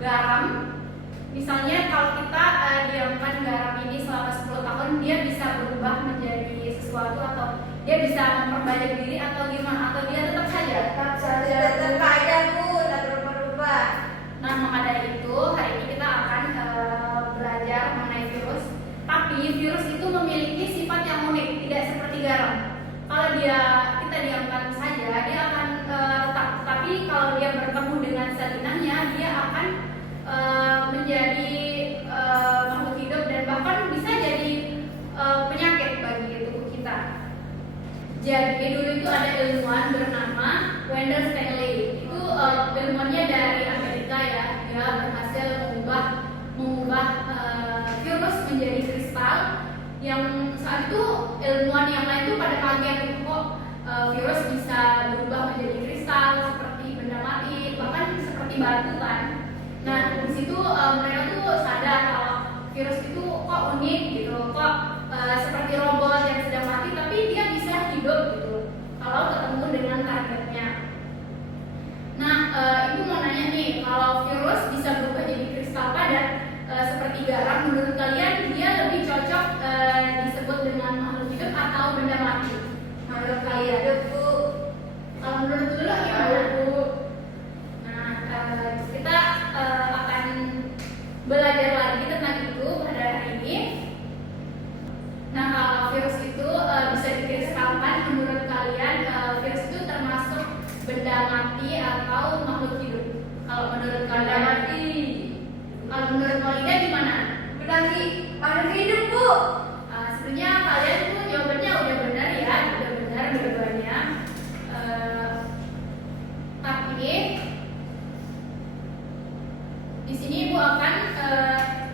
garam. Misalnya kalau kita diamkan garam ini selama 10 tahun, dia bisa berubah menjadi sesuatu, atau dia bisa memperbanyak diri, atau gimana, atau dia tetap saja Bu, tidak berubah-ubah. Nah, maka dari itu hari ini kita akan belajar mengenai virus. Tapi virus itu memiliki sifat yang unik, tidak seperti garam. Kalau kita diamkan saja, dia akan tapi kalau dia bertemu dengan sel inangnya, dia akan menjadi makhluk hidup, dan bahkan bisa jadi penyakit bagi tubuh kita. Jadi dulu itu ada ilmuwan bernama Wendell Stanley. Itu ilmuwannya dari Amerika ya. Dia berhasil mengubah virus menjadi kristal. Yang saat itu ilmuwan yang lain tuh pada kaget, kok virus bisa berubah menjadi kristal seperti benda mati, bahkan seperti batu kan. Nah, di situ mereka tuh sadar kalau virus itu kok unik gitu, kok seperti robot yang sedang mati tapi dia bisa hidup gitu kalau ketemu dengan targetnya. Nah, ibu mau nanya nih, kalau virus bisa berubah jadi kristal padat seperti garam, menurut kalian dia lebih cocok disebut dengan makhluk hidup atau benda mati? Menurut kalian, Bu? Kalau menurut dulu gimana, Bu? Nah, kita akan belajar lagi tentang itu pada hari ini. Nah, kalau virus itu bisa dikristalkan, menurut kalian virus itu termasuk benda mati atau makhluk hidup? Kalau menurut kalian mati. Kalau menurut kalian gimana? Makhluk hidup, Bu. Sebenarnya kalian tuh jawabannya udah benar ya, udah benar dua-duanya. Tapi di sini Ibu akan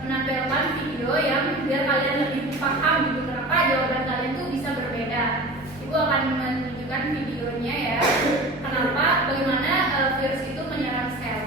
menampilkan video yang biar kalian lebih paham gitu kenapa jawaban kalian tuh bisa berbeda. Ibu akan menunjukkan videonya ya. Bagaimana virus itu menyerang sel.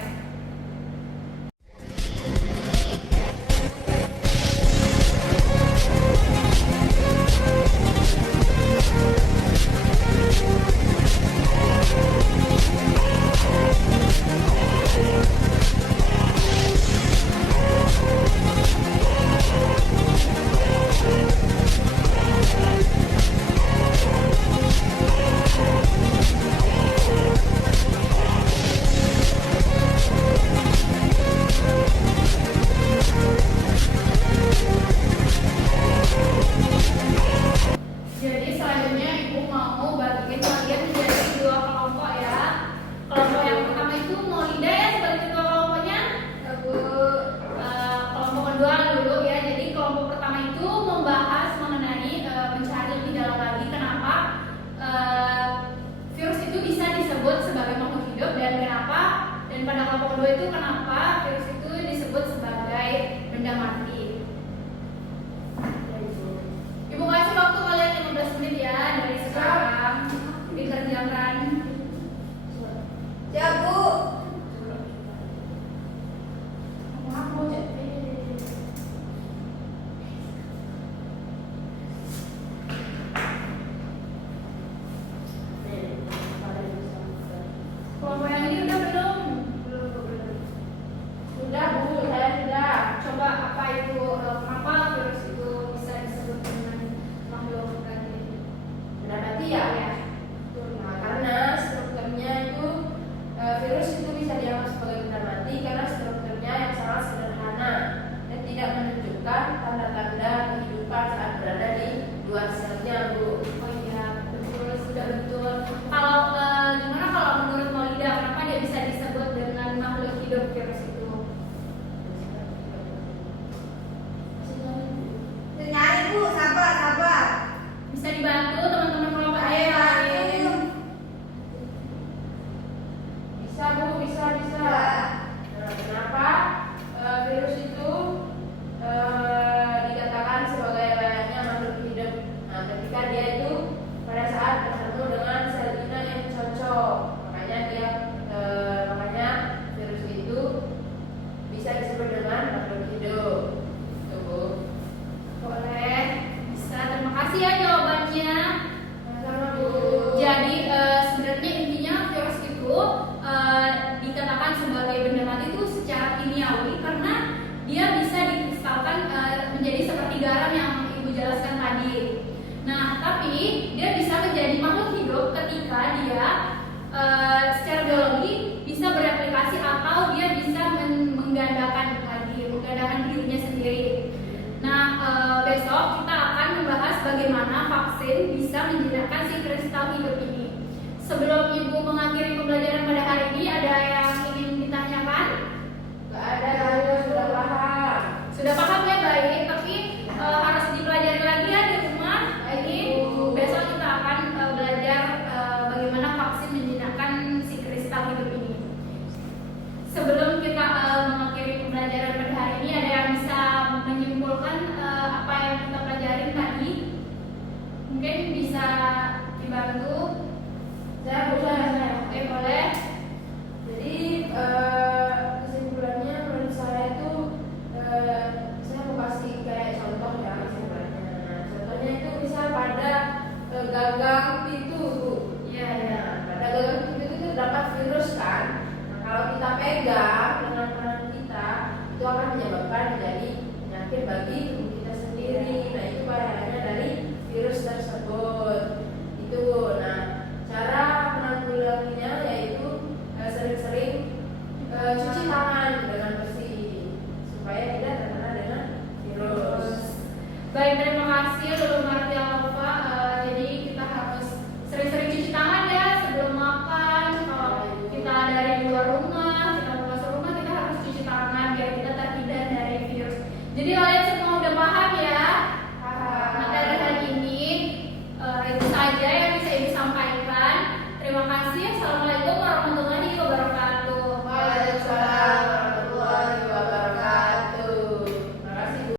jika dia secara biologi bisa bereplikasi atau dia bisa menggandakan dirinya sendiri. Nah, besok kita akan membahas bagaimana vaksin bisa menjinakkan si kristal hidup ini. Sebelum Ibu mengakhiri pembelajaran pada hari ini, ada yang ingin ditanyakan? Gak ada, sudah paham. Sudah paham ya, baik. Tapi harus dipelajari lagi ya di rumah. Ini besok kita akan belajar bagaimana vaksin menjinakkan si kristal hidup ini. Sebelum kita mengakhiri pembelajaran pada hari ini, ada yang bisa menyimpulkan apa yang kita pelajarin tadi? Mungkin bisa dibantu. Saya boleh. Oke, boleh. Jadi kesimpulannya menurut saya itu saya mau kasih kayak contoh ya kesimpulannya. Nah, contohnya itu misal pada gagang pintu, Bu. Iya, Nah, ya. pada gagang pintu itu terdapat virus kan. Nah, kalau kita pegang dengan tangan kita itu akan menyebabkan menjadi penyakit bagi tubuh kita sendiri. Nah, itu bahayanya dari virus tersebut. Itu. Nah, cara menanggulanginya yaitu sering-sering cuci tangan dengan